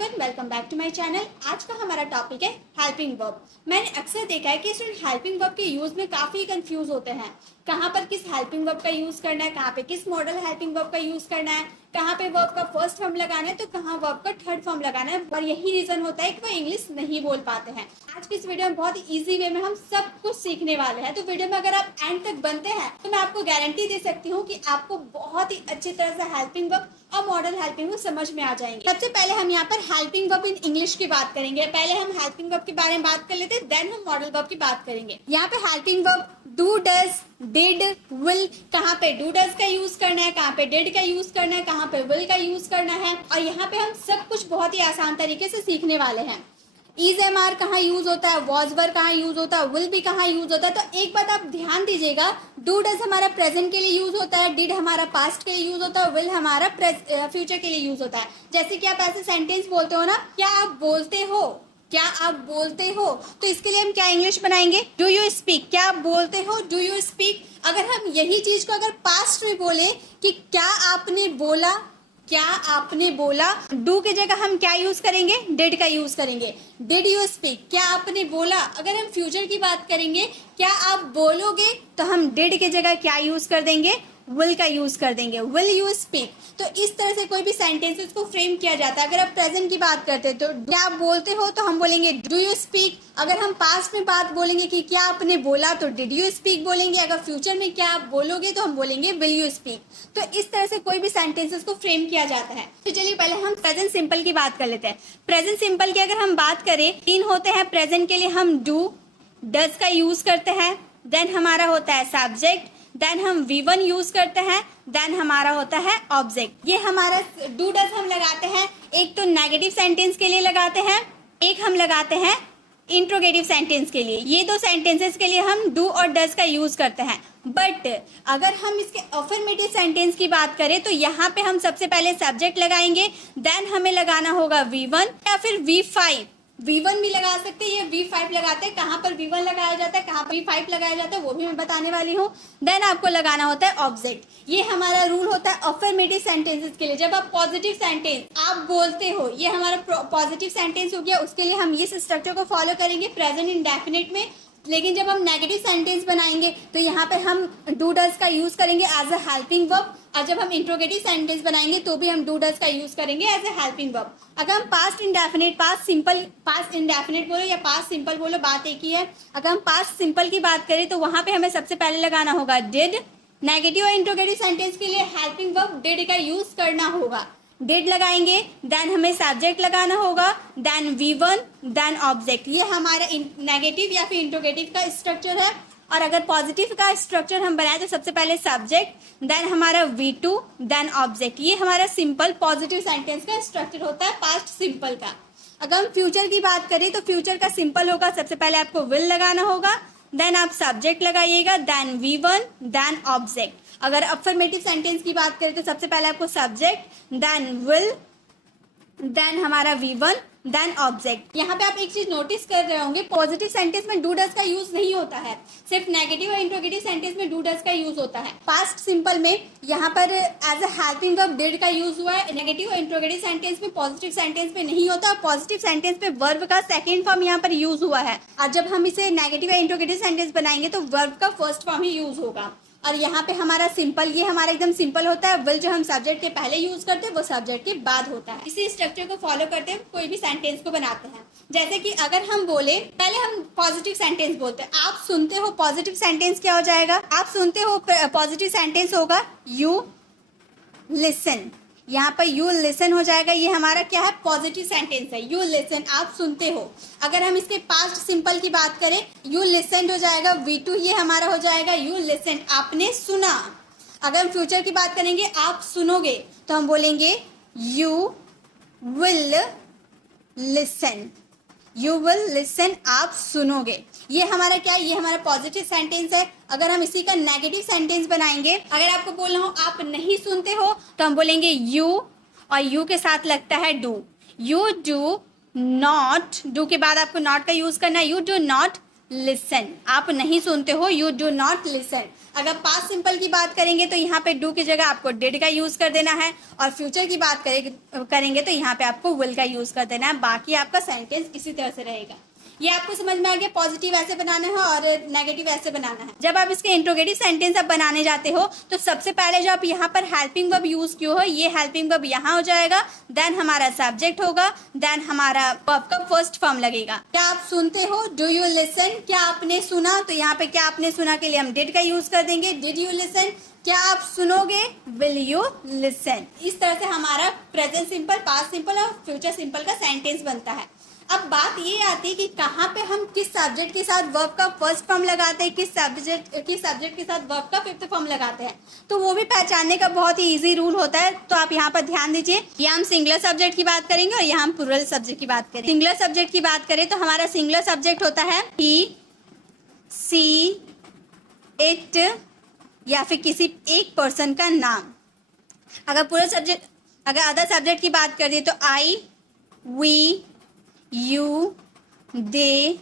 Everyone, welcome back to my channel. आज का हमारा टॉपिक है हेल्पिंग वर्ब। मैंने अक्सर देखा है कि स्टूडेंट हेल्पिंग वर्ब के यूज में काफी कंफ्यूज होते हैं। कहाँ पर किस हेल्पिंग वर्ब का यूज करना है, कहाँ पे किस मॉडल हेल्पिंग वर्ब का यूज करना है, कहाँ पे वर्ब का फर्स्ट फॉर्म लगाना है तो कहाँ वर्ब का थर्ड फॉर्म लगाना है, और यही रीजन होता है कि वो इंग्लिश नहीं बोल पाते हैं। आज की इस वीडियो में बहुत ही इजी वे में हम सब कुछ सीखने वाले हैं, तो वीडियो में अगर आप एंड तक बनते हैं तो मैं आपको गारंटी दे सकती हूँ कि आपको बहुत ही अच्छी तरह से हेल्पिंग वर्ब और मॉडल हेल्पिंग वर्ब समझ में आ जाएंगे। सबसे पहले हम यहाँ पर हेल्पिंग वर्ब इन इंग्लिश की बात करेंगे। पहले हम हेल्पिंग वर्ब के बारे में बात कर लेते हैं, देन हम मॉडल वर्ब की बात करेंगे। यहाँ पे helping verb do, does, did, will, कहाँ पे डू डज का यूज करना है, कहाँ पे डिड का यूज करना है, कहाँ पे विल का यूज करना है, और यहाँ पे हम सब कुछ बहुत ही आसान तरीके से सीखने वाले हैं। इज एम आर कहाँ यूज होता है, वॉज वर कहाँ यूज होता है, विल भी कहाँ यूज होता है। तो एक बात आप ध्यान दीजिएगा, डू डज हमारा प्रेजेंट के लिए यूज होता है, डिड हमारा पास्ट के लिए यूज होता है, विल हमारा फ्यूचर के लिए यूज होता है। जैसे कि आप ऐसे सेंटेंस बोलते हो ना, क्या आप बोलते हो, क्या आप बोलते हो, तो इसके लिए हम क्या इंग्लिश बनाएंगे, डू यू स्पीक। क्या आप बोलते हो, डू यू स्पीक। अगर हम यही चीज को अगर पास्ट में बोले कि क्या आपने बोला, क्या आपने बोला, डू की जगह हम क्या यूज करेंगे, डिड का यूज करेंगे। डिड यू स्पीक, क्या आपने बोला। अगर हम फ्यूचर की बात करेंगे, क्या आप बोलोगे, तो हम डिड की जगह क्या यूज कर देंगे, विल का यूज कर देंगे, विल यू स्पीक। तो इस तरह से कोई भी सेंटेंसेस को फ्रेम किया जाता है। अगर आप प्रेजेंट की बात करते हैं तो क्या आप बोलते हो तो हम बोलेंगे डू यू स्पीक। अगर हम पास्ट में बात बोलेंगे कि क्या आपने बोला तो डिड यू स्पीक बोलेंगे। अगर फ्यूचर में क्या आप बोलोगे तो हम बोलेंगे विल यू स्पीक। तो इस तरह से कोई भी सेंटेंसेस को फ्रेम किया जाता है। तो चलिए पहले हम प्रेजेंट सिंपल की बात कर लेते हैं। प्रेजेंट सिंपल की अगर हम बात करें, तीन होते हैं प्रेजेंट के लिए। हम डू, डज का यूज करते हैं, देन हमारा होता है सब्जेक्ट, देन हम V1 यूज करते हैं, देन हमारा होता है ऑब्जेक्ट। ये हमारा डू डज हम लगाते हैं, एक तो नेगेटिव सेंटेंस के लिए लगाते हैं, एक हम लगाते हैं इंट्रोगेटिव सेंटेंस के लिए। ये दो सेंटेंसेस के लिए हम डू और डज का यूज करते हैं। बट अगर हम इसके अफर्मेटिव सेंटेंस की बात करें तो यहाँ पे हम सबसे पहले सब्जेक्ट लगाएंगे, देन हमें लगाना होगा V1 या फिर V5। V1 भी लगा सकते हैं या V5 लगाते हैं। कहाँ पर V1 लगाया जाता है, कहाँ पर V5 लगाया जाता है, वो भी मैं बताने वाली हूँ। देन आपको लगाना होता है ऑब्जेक्ट। ये हमारा रूल होता है अफर्मेटिव सेंटेंसेस के लिए। जब आप पॉजिटिव सेंटेंस आप बोलते हो, ये हमारा पॉजिटिव सेंटेंस हो गया, उसके लिए हम इस स्ट्रक्चर को फॉलो करेंगे प्रेजेंट इंडेफिनिट में। लेकिन जब हम नेगेटिव सेंटेंस बनाएंगे तो यहाँ पे हम डू डज का यूज करेंगे एज अ हेल्पिंग वर्ब, और जब हम इंट्रोगेटिव सेंटेंस बनाएंगे तो भी हम डू डज का यूज करेंगे एज अ हेल्पिंग वर्ब। अगर हम past indefinite, past simple, past indefinite बोलो या पास्ट सिंपल बोलो, बात एक ही है। अगर हम पास्ट सिंपल की बात करें तो वहां पे हमें सबसे पहले लगाना होगा डिड। नेगेटिव और इंट्रोगेटिव सेंटेंस के लिए हेल्पिंग वर्ब डिड का यूज करना होगा। डिड लगाएंगे, देन हमें सब्जेक्ट लगाना होगा, देन V1, देन ऑब्जेक्ट। ये हमारा नेगेटिव या फिर इंट्रोगेटिव का स्ट्रक्चर है। और अगर पॉजिटिव का स्ट्रक्चर हम बनाए तो सबसे पहले सब्जेक्ट, देन हमारा V2, देन ऑब्जेक्ट। ये हमारा सिंपल पॉजिटिव सेंटेंस का स्ट्रक्चर होता है पास्ट सिंपल का। अगर हम फ्यूचर की बात करें तो फ्यूचर का सिंपल होगा, सबसे पहले आपको विल लगाना होगा, देन आप सब्जेक्ट लगाइएगा, देन V1, देन ऑब्जेक्ट। अगर अफर्मेटिव सेंटेंस की बात करें तो सबसे पहले आपको सब्जेक्ट, देन विल, देन हमारा V1, देन ऑब्जेक्ट। यहाँ पे आप एक चीज नोटिस कर रहे होंगे, पॉजिटिव सेंटेंस में डू डज का यूज नहीं होता है, सिर्फ नेगेटिव और इंट्रोगेटिव सेंटेंस में डू डज का यूज होता है। पास्ट सिंपल में यहाँ पर as a helping verb did का यूज हुआ है। नेगेटिव और इंट्रोगेटिव सेंटेंस में, पॉजिटिव सेंटेंस में नहीं होता। पॉजिटिव सेंटेंस में वर्ब का सेकेंड फॉर्म यहाँ पर यूज हुआ है, और जब हम इसे नेगेटिव या इंट्रोगेटिव सेंटेंस बनाएंगे तो वर्ब का फर्स्ट फॉर्म ही यूज होगा। और यहाँ पे हमारा सिंपल, ये हमारा एकदम सिंपल होता है। विल जो हम सब्जेक्ट के पहले यूज करते हैं वो सब्जेक्ट के बाद होता है। इसी स्ट्रक्चर को फॉलो करते हैं कोई भी सेंटेंस को बनाते हैं। जैसे कि अगर हम बोले, पहले हम पॉजिटिव सेंटेंस बोलते हैं, आप सुनते हो, पॉजिटिव सेंटेंस क्या हो जाएगा, आप सुनते हो, पॉजिटिव सेंटेंस होगा यू लिसन। यहाँ पर यू लिसन हो जाएगा, ये हमारा क्या है, पॉजिटिव सेंटेंस है। यू लिसन, आप सुनते हो। अगर हम इसके पास्ट सिंपल की बात करें, यू लिसन हो जाएगा V2, ये हमारा हो जाएगा यू लिसन, आपने सुना। अगर हम फ्यूचर की बात करेंगे, आप सुनोगे, तो हम बोलेंगे you will listen, you will listen, आप सुनोगे। ये हमारा क्या है, ये हमारा पॉजिटिव सेंटेंस है। अगर हम इसी का नेगेटिव सेंटेंस बनाएंगे, अगर आपको बोलना हो आप नहीं सुनते हो, तो हम बोलेंगे यू, और यू के साथ लगता है do. You do not, do के बाद आपको नॉट का यूज करना है, यू डू नॉट लिसन, आप नहीं सुनते हो, यू डू नॉट लिसन। अगर पास्ट सिंपल की बात करेंगे तो यहाँ पे डू की जगह आपको डिड का यूज कर देना है, और फ्यूचर की बात करेंगे तो यहाँ पे आपको विल का यूज कर देना है। बाकी आपका सेंटेंस इसी तरह से रहेगा। ये आपको समझ में आ गया, पॉजिटिव ऐसे बनाना है और नेगेटिव ऐसे बनाना है। जब आप इसके इंट्रोगेटिव सेंटेंस आप बनाने जाते हो तो सबसे पहले जो आप यहाँ पर हेल्पिंग वर्ब यूज किए हो, ये हेल्पिंग वर्ब यहाँ हो जाएगा, देन हमारा सब्जेक्ट होगा, देन हमारा वर्ब का फर्स्ट फॉर्म लगेगा। क्या आप सुनते हो, डू यू लिसन, क्या आपने सुना, तो यहाँ पे क्या आपने सुना के लिए हम डिड का यूज कर देंगे, डिड यू लिसन। क्या आप सुनोगे, विल यू लिसन। इस तरह से हमारा प्रेजेंट सिंपल, पास्ट सिंपल और फ्यूचर सिंपल का सेंटेंस बनता है। अब बात ये आती है कि कहाँ पे हम किस सब्जेक्ट के साथ वर्ब का फर्स्ट फॉर्म लगाते हैं, किस सब्जेक्ट के साथ वर्ब का फिफ्थ फॉर्म लगाते हैं, तो वो भी पहचानने का बहुत ही इजी रूल होता है। तो आप यहाँ पर ध्यान दीजिए, यहाँ हम सिंगुलर सब्जेक्ट की बात करेंगे और यहाँ हम प्लूरल सब्जेक्ट की बात करेंगे। सिंगुलर सब्जेक्ट की बात करें तो हमारा सिंगुलर सब्जेक्ट होता है ही, सी, इट, या फिर किसी एक पर्सन का नाम। अगर अदर सब्जेक्ट की बात करें तो आई, वी, यू, दे,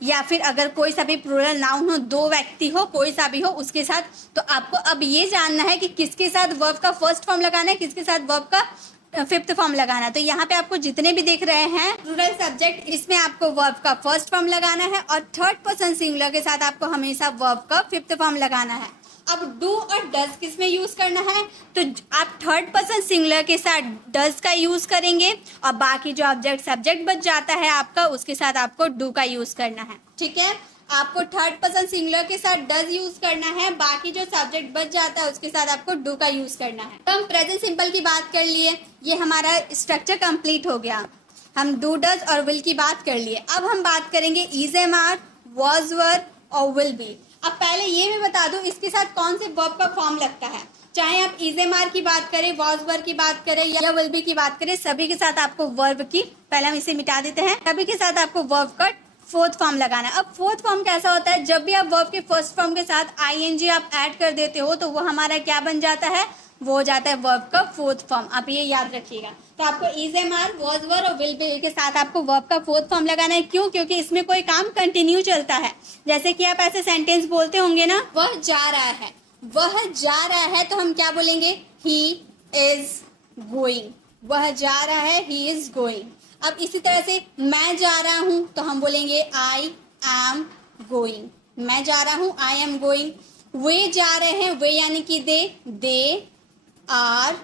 या फिर अगर कोई सा भी प्लूरल नाउन हो, दो व्यक्ति हो, कोई सा भी हो उसके साथ, तो आपको अब ये जानना है कि किसके साथ वर्ब का फर्स्ट फॉर्म लगाना है, किसके साथ वर्ब का फिफ्थ फॉर्म लगाना है। तो यहाँ पे आपको जितने भी दिख रहे हैं प्लूरल सब्जेक्ट, इसमें आपको वर्ब का फर्स्ट फॉर्म लगाना है, और थर्ड पर्सन सिंगुलर के साथ आपको हमेशा वर्ब का फिफ्थ फॉर्म लगाना है। अब डू और डज किस में यूज करना है, तो आप थर्ड पर्सन सिंगुलर के साथ डज का यूज करेंगे, और बाकी जो ऑब्जेक्ट सब्जेक्ट बच जाता है आपका, उसके साथ आपको डू का यूज करना है। ठीक है, आपको थर्ड पर्सन सिंगुलर के साथ डज यूज करना है, बाकी जो सब्जेक्ट बच जाता है उसके साथ आपको डू का यूज करना है। तो हम प्रेजेंट सिंपल की बात कर लिए, ये हमारा स्ट्रक्चर कंप्लीट हो गया। हम डू, डज और विल की बात कर लिए। अब हम बात करेंगे इज, एम, आर, वॉज, वर और विल बी। अब पहले ये मैं बता दूं इसके साथ कौन से वर्ब का फॉर्म लगता है। चाहे आप इज, एम, आर की बात करें, वॉज, वर की बात करें या विल बी की बात करें, सभी के साथ आपको वर्ब की, पहले हम इसे मिटा देते हैं, सभी के साथ आपको वर्ब का फोर्थ फॉर्म लगाना है। अब फोर्थ फॉर्म कैसा होता है, जब भी आप वर्ब के फर्स्ट फॉर्म के साथ आईएनजी आप ऐड कर देते हो तो वो हमारा क्या बन जाता है, वो हो जाता है वर्ब का फोर्थ फॉर्म। आप ये याद रखिएगा। तो आपको इज, एम, आर, वॉज, वर और विल बी के साथ आपको वर्ब का फोर्थ फॉर्म लगाना है। क्यों? क्योंकि इसमें कोई काम कंटिन्यू चलता है। जैसे कि आप ऐसे सेंटेंस बोलते होंगे ना, वह जा रहा है, वह जा रहा है, तो हम क्या बोलेंगे, ही इज गोइंग। वह जा रहा है, ही इज गोइंग। अब इसी तरह से मैं जा रहा हूं तो हम बोलेंगे आई एम गोइंग। मैं जा रहा हूं, आई एम गोइंग। वे जा रहे हैं, वे यानी कि दे आर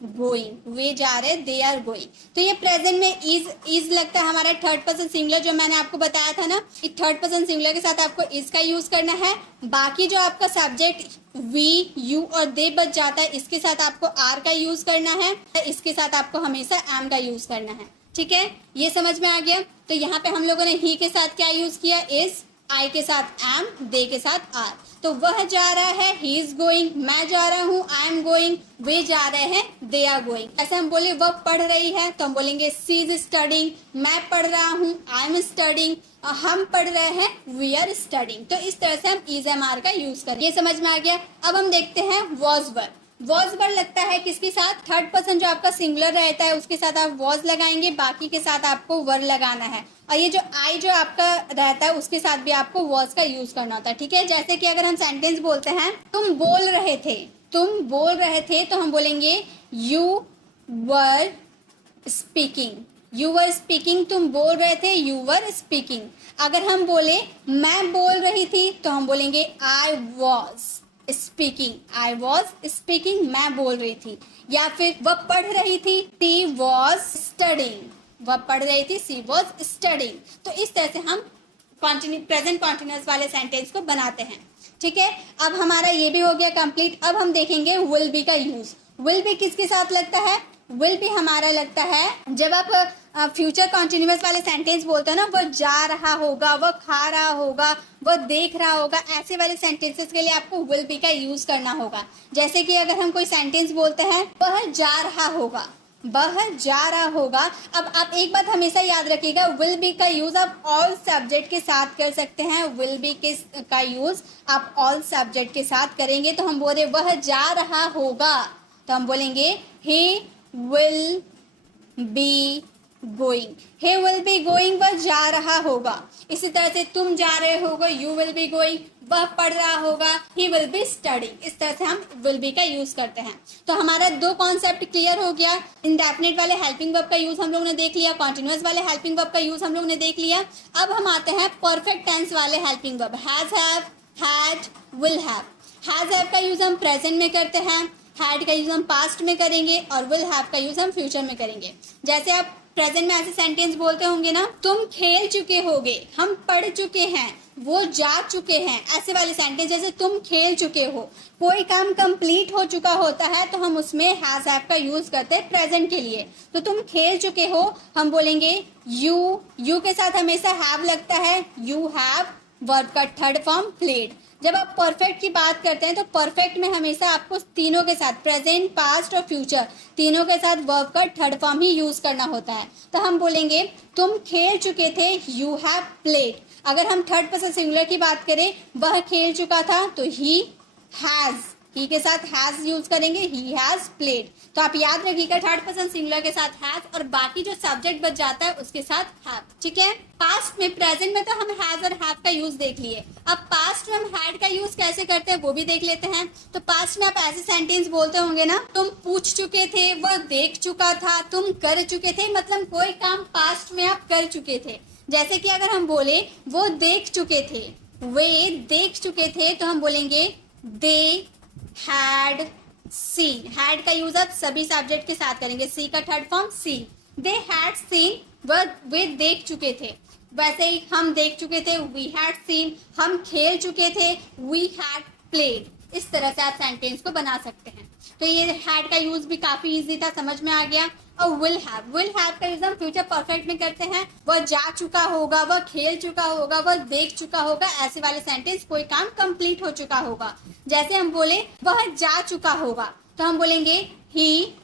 गोइंग। वे जा रहे, दे आर गोइंग। तो ये प्रेजेंट में इज लगता है हमारा थर्ड पर्सन सिंगुलर, जो मैंने आपको बताया था ना, इस थर्ड पर्सन सिंगुलर के साथ आपको इज का यूज करना है। बाकी जो आपका सब्जेक्ट वी, यू और दे बच जाता है, इसके साथ आपको आर का यूज करना है, इसके साथ आपको हमेशा एम का यूज करना है। ठीक है, ये समझ में आ गया। तो यहाँ पे हम लोगों ने ही के साथ क्या यूज किया, इज, आई के साथ एम, दे के साथ आर। तो वह जा रहा है, ही इज गोइंग। मैं जा रहा हूँ, आई एम गोइंग। वे जा रहे हैं, दे आर गोइंग। ऐसे हम बोले वह पढ़ रही है तो हम बोलेंगे सी इज स्टडिंग। मैं पढ़ रहा हूँ, आई एम स्टडिंग। हम पढ़ रहे हैं, वी आर स्टडिंग। तो इस तरह से हम इज, एम, आर का यूज करें। ये समझ में आ गया। अब हम देखते हैं वॉज, वर। वॉज वर लगता है किसके साथ, थर्ड पर्सन जो आपका सिंगुलर रहता है उसके साथ आप वॉज लगाएंगे, बाकी के साथ आपको वर लगाना है। और ये जो आई जो आपका रहता है उसके साथ भी आपको वॉज का यूज करना होता है। ठीक है, जैसे कि अगर हम सेंटेंस बोलते हैं, तुम बोल रहे थे, तुम बोल रहे थे, तो हम बोलेंगे you were speaking. You were speaking, तुम बोल रहे थे, यू वर स्पीकिंग। अगर हम बोले मैं बोल रही थी तो हम बोलेंगे I was speaking. I was speaking, मैं बोल रही थी। या फिर वह पढ़ रही थी, सी वॉज स्टडिंग। वह पढ़ रही थी, सी वॉज स्टडिंग। तो इस तरह से हम प्रेजेंट कॉन्टिन्यूअस वाले सेंटेंस को बनाते हैं। ठीक है, अब हमारा ये भी हो गया कंप्लीट। अब हम देखेंगे विल बी का यूज। विल बी किसके साथ लगता है, विल बी हमारा लगता है जब आप फ्यूचर कॉन्टिन्यूअस वाले सेंटेंस बोलते हैं ना, वह जा रहा होगा, वह खा रहा होगा, वह देख रहा होगा, ऐसे वाले सेंटेंसेस के लिए आपको विल बी का यूज करना होगा। जैसे कि अगर हम कोई सेंटेंस बोलते हैं, वह जा रहा होगा, वह जा रहा होगा। अब आप एक बात हमेशा याद रखिएगा, विल बी का यूज आप ऑल सब्जेक्ट के साथ कर सकते हैं। विल बी का यूज आप ऑल सब्जेक्ट के साथ करेंगे तो हम बोले वह जा रहा होगा, तो हम बोलेंगे he will be going. he will be going, वह जा रहा होगा। इसी तरह से तुम जा रहे होगे, you will be going, वह पढ़ रहा होगा, he will be studying। इस तरह से हम will be का यूज करते हैं। तो हमारा दो कॉन्सेप्ट क्लियर हो गया। इंडेफिनिट वाले हेल्पिंग वर्ब का यूज हम लोगों ने देख लिया, कॉन्टिन्यूअस वाले हेल्पिंग वर्ब का यूज हम लोगों ने देख लिया। अब हम आते हैं परफेक्ट टेंस वाले helping verb, has, have, had, will have. Has have का यूज हम प्रेजेंट में करते हैं, हैड का यूज हम पास्ट में करेंगे और विल हैव का यूज हम फ्यूचर में करेंगे। जैसे आप प्रेजेंट में ऐसे सेंटेंस बोलते होंगे ना, तुम खेल चुके होगे, हम पढ़ चुके हैं, वो जा चुके हैं, ऐसे वाले सेंटेंस। जैसे तुम खेल चुके हो, कोई काम कंप्लीट हो चुका होता है तो हम उसमें हैज हैव का यूज करते हैं प्रेजेंट के लिए। तो तुम खेल चुके हो, हम बोलेंगे यू के साथ हमेशा हैव लगता है, यू हैव, वर्ब का थर्ड फॉर्म प्लेड। जब आप परफेक्ट की बात करते हैं तो परफेक्ट में हमेशा आपको तीनों के साथ, प्रेजेंट, पास्ट और फ्यूचर, तीनों के साथ वर्ब का थर्ड फॉर्म ही यूज करना होता है। तो हम बोलेंगे तुम खेल चुके थे, यू हैव प्लेड। अगर हम थर्ड पर्सन सिंगुलर की बात करें, वह खेल चुका था, तो ही हैज, ही के साथ हैज यूज करेंगे, ही हैज प्लेड। तो आप याद रखिएगा थर्ड पर्सन सिंगुलर के साथ हैज और बाकी जो सब्जेक्ट बच जाता है उसके साथ हैव, ठीक है। पास्ट में, प्रेजेंट में तो हम हैज और हैव का यूज देख लिए। अब पास्ट में हम हैड का यूज कैसे करते हैं वो भी देख लेते हैं। तो पास्ट में आप ऐसे सेंटेंस बोलते होंगे ना, तुम पूछ चुके थे, वह देख चुका था, तुम कर चुके थे, मतलब कोई काम पास्ट में आप कर चुके थे। जैसे कि अगर हम बोले वो देख चुके थे, वे देख चुके थे, तो हम बोलेंगे दे हैड सीन। हैड का यूज आप सभी सब्जेक्ट के साथ करेंगे, सी का third form seen. They had seen, वे देख चुके थे। वैसे ही हम देख चुके थे, वी हैड सीन। हम खेल चुके थे, वी हैड प्लेड। इस तरह से आप सेंटेंस को बना सकते हैं। तो ये हैड का यूज भी काफी इजी था, समझ में आ गया। और विल हैव का यूज हम फ्यूचर परफेक्ट में करते हैं। वह जा चुका होगा, वह खेल चुका होगा, वह देख चुका होगा, ऐसे वाले सेंटेंस, कोई काम कंप्लीट हो चुका होगा। जैसे हम बोले वह जा चुका होगा, तो हम बोलेंगे ही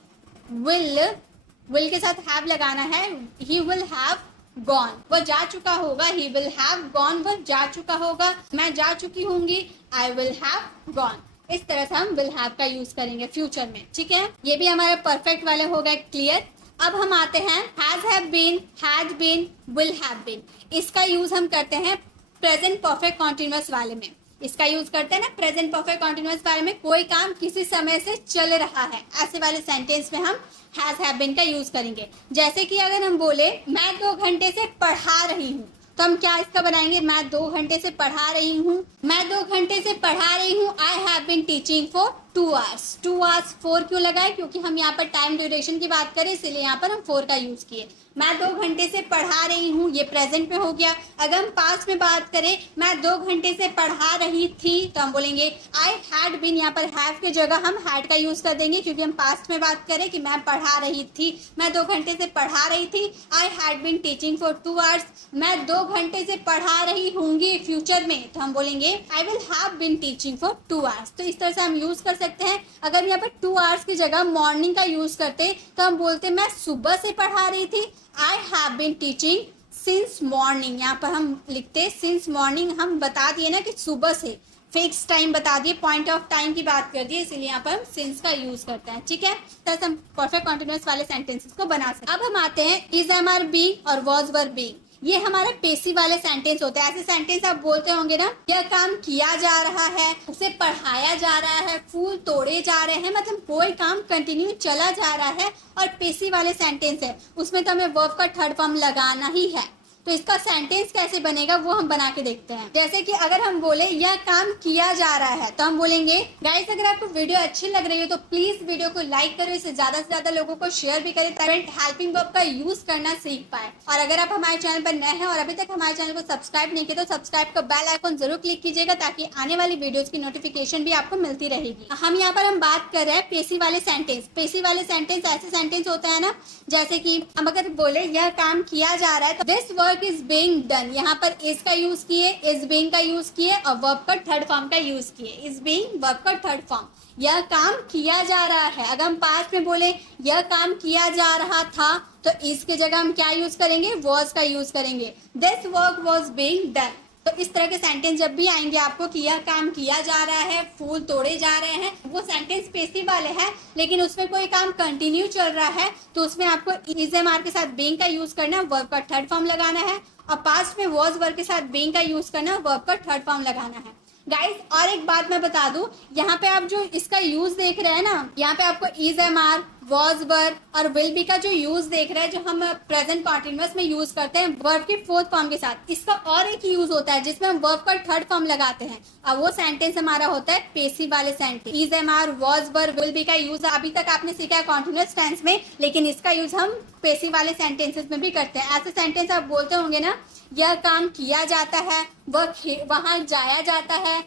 विल के साथ हैव लगाना है, ही विल हैव गॉन। वह जा चुका होगा, ही विल हैव गॉन, वह जा चुका होगा, मैं जा चुकी होंगी, आई विल हैव गॉन। इस तरह से हम विल हैव का यूज करेंगे फ्यूचर में, ठीक है। ये भी हमारे परफेक्ट वाले हो गए क्लियर। अब हम आते हैं has have been, had been, will have been. इसका यूज हम करते हैं प्रेजेंट परफेक्ट कॉन्टिन्यूअस वाले में। इसका यूज करते हैं ना प्रेजेंट परफेक्ट कॉन्टिन्यूअस वाले में, कोई काम किसी समय से चल रहा है, ऐसे वाले सेंटेंस में हम हैज हैव बीन का यूज करेंगे। जैसे कि अगर हम बोले मैं 2 घंटे से पढ़ा रही हूँ, तो हम क्या इसका बनाएंगे, मैं 2 घंटे से पढ़ा रही हूँ। मैं 2 घंटे से पढ़ा रही हूँ, I have been teaching for 2 hours। 2 hours 4 क्यों लगाए, क्योंकि हम यहाँ पर टाइम ड्यूरेशन की बात करें, इसलिए यहाँ पर हम 4 का यूज किए। मैं 2 घंटे से पढ़ा रही हूँ, ये प्रेजेंट में हो गया। अगर हम पास्ट में बात करें, मैं 2 घंटे से पढ़ा रही थी, तो हम बोलेंगे आई हैड बीन। यहाँ पर हैव की जगह हम हैड का यूज कर देंगे, क्योंकि हम पास्ट में बात करें कि मैं पढ़ा रही थी, मैं 2 घंटे से पढ़ा रही थी। I had been teaching for 2 hours। मैं 2 घंटे से पढ़ा रही होंगी फ्यूचर में, तो हम बोलेंगे I will have been teaching for 2 hours। तो इस तरह से हम यूज कर सकते हैं। अगर यहाँ पर 2 hours की जगह मॉर्निंग का यूज करते, तो हम बोलते मैं सुबह से पढ़ा रही थी, I have been teaching since morning. यहाँ पर हम लिखते सिंस मॉर्निंग, हम बता दिए ना कि सुबह से, फिक्स टाइम बता दिए, पॉइंट ऑफ टाइम की बात कर दी, इसीलिए यहाँ पर हम सिंस का यूज करते हैं, ठीक है। तो हम परफेक्ट कॉन्टिन्यूअस वाले सेंटेंसेस को बना सकते हैं। अब हम आते हैं इज, एम, आर, बीइंग और वाज, वर, बीइंग। ये हमारे पेसिव वाले सेंटेंस होते हैं। ऐसे सेंटेंस आप बोलते होंगे ना, यह काम किया जा रहा है, उसे पढ़ाया जा रहा है, फूल तोड़े जा रहे हैं, मतलब कोई काम कंटिन्यू चला जा रहा है। और पेसिव वाले सेंटेंस है, उसमें तो हमें वर्ब का थर्ड फॉर्म लगाना ही है। तो इसका सेंटेंस कैसे बनेगा वो हम बना के देखते हैं। जैसे कि अगर हम बोले यह काम किया जा रहा है, तो हम बोलेंगे गाइस अगर आपको वीडियो अच्छी लग रही है तो प्लीज वीडियो को लाइक करो, इसे ज्यादा से ज्यादा लोगों को शेयर भी करें, ताकि हेल्पिंग वर्ब का यूज करना सीख पाए। और अगर आप हमारे चैनल पर नए हैं और अभी तक हमारे चैनल को सब्सक्राइब नहीं किया तो सब्सक्राइब का बेल आइकन जरूर क्लिक कीजिएगा, ताकि आने वाली वीडियोज की नोटिफिकेशन भी आपको मिलती रहेगी। हम यहाँ पर हम बात कर रहे हैं पेसिव वाले सेंटेंस। पेसिव वाले सेंटेंस ऐसे सेंटेंस होते हैं ना, जैसे कि हम अगर बोले यह काम किया जा रहा है, तो this work is being done. यहाँ पर इज का यूज किए, इज बीइंग का यूज किए और वर्ब का थर्ड फॉर्म का यूज किए। इज बीइंग वर्ब का थर्ड फॉर्म, यह काम किया जा रहा है। अगर हम पास्ट में बोले यह काम किया जा रहा था, तो इसके जगह हम क्या यूज करेंगे, वॉज का यूज करेंगे। This work was being done. तो इस तरह के सेंटेंस जब भी आएंगे आपको कि यह काम किया जा रहा है, फूल तोड़े जा रहे हैं, वो सेंटेंस पेसिव वाले हैं, लेकिन उसमें कोई काम कंटिन्यू चल रहा है तो उसमें आपको इज एम आर के साथ बीइंग का यूज करना, वर्ब का थर्ड फॉर्म लगाना है, और पास्ट में वॉज वर्ब के साथ बीइंग का यूज करना, वर्ब का थर्ड फॉर्म लगाना है। गाइस और एक बात मैं बता दूं, यहाँ पे आप जो इसका यूज देख रहे हैं ना, यहाँ पे आपको is am are, was were और विल बी का जो यूज देख रहे हैं, जो हम प्रेजेंट कॉन्टिन्यूअस में यूज करते हैं वर्ब के फोर्थ फॉर्म के साथ, इसका और एक यूज होता है जिसमें हम वर्ब का थर्ड फॉर्म लगाते हैं, और वो सेंटेंस हमारा होता है पेसिव वाले sentence. Is am are, was were, will be का यूज अभी तक आपने सीखा है कॉन्टिन्यूअस टेंस में, लेकिन इसका यूज हम पेसिव वाले सेंटेंसेस में भी करते हैं। ऐसे सेंटेंस आप बोलते होंगे ना, यह काम किया जाता है, वहाँ जाया जाता है,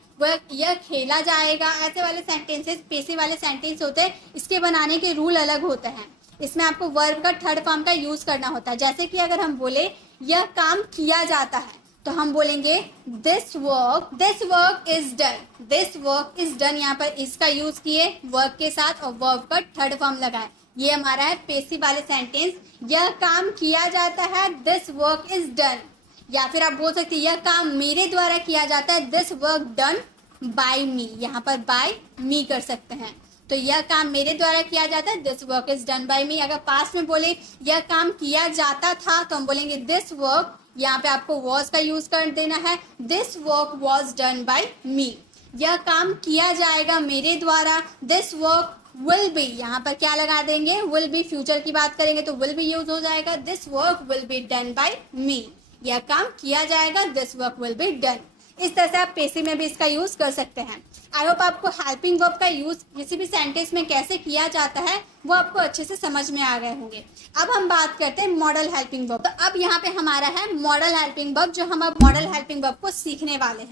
यह खेला जाएगा, ऐसे वाले सेंटेंसेस पेसिव वाले सेंटेंस होते हैं। इसके बनाने के रूल अलग होते हैं, इसमें आपको वर्ब का थर्ड फॉर्म का यूज करना होता है। जैसे कि अगर हम बोले यह काम किया जाता है तो हम बोलेंगे this work is done, this work is done. यहाँ पर इसका यूज किए वर्ब के साथ और वर्ब का थर्ड फॉर्म लगाए, ये हमारा है पेसिव वाले सेंटेंस। यह काम किया जाता है, दिस वर्क इज डन। या फिर आप बोल सकते हैं यह काम मेरे द्वारा किया जाता है, दिस वर्क डन बाय मी। यहाँ पर बाय मी कर सकते हैं, तो यह काम मेरे द्वारा किया जाता है, this work is done by me. अगर पास्ट में बोले यह काम किया जाता था तो हम बोलेंगे दिस वर्क, यहाँ पे आपको वॉज का यूज कर देना है, this work was done by me. यह काम किया जाएगा मेरे द्वारा, दिस वर्क विल बी, यहाँ पर क्या लगा देंगे, विल बी, फ्यूचर की बात करेंगे तो विल बी यूज हो जाएगा, this work will be done by me. यह काम किया जाएगा, this work will be done. इस तरह से आप पेसिव में भी इसका यूज कर सकते हैं। आई होप आपको हेल्पिंग वर्ब का यूज किसी भी सेंटेंस में कैसे किया जाता है वो आपको अच्छे से समझ में आ गए होंगे। अब हम बात करते हैं मॉडल हेल्पिंग वर्ब। तो अब यहाँ पे हमारा है मॉडल हेल्पिंग वर्ब, जो हम अब मॉडल हेल्पिंग वर्ब को सीखने वाले हैं।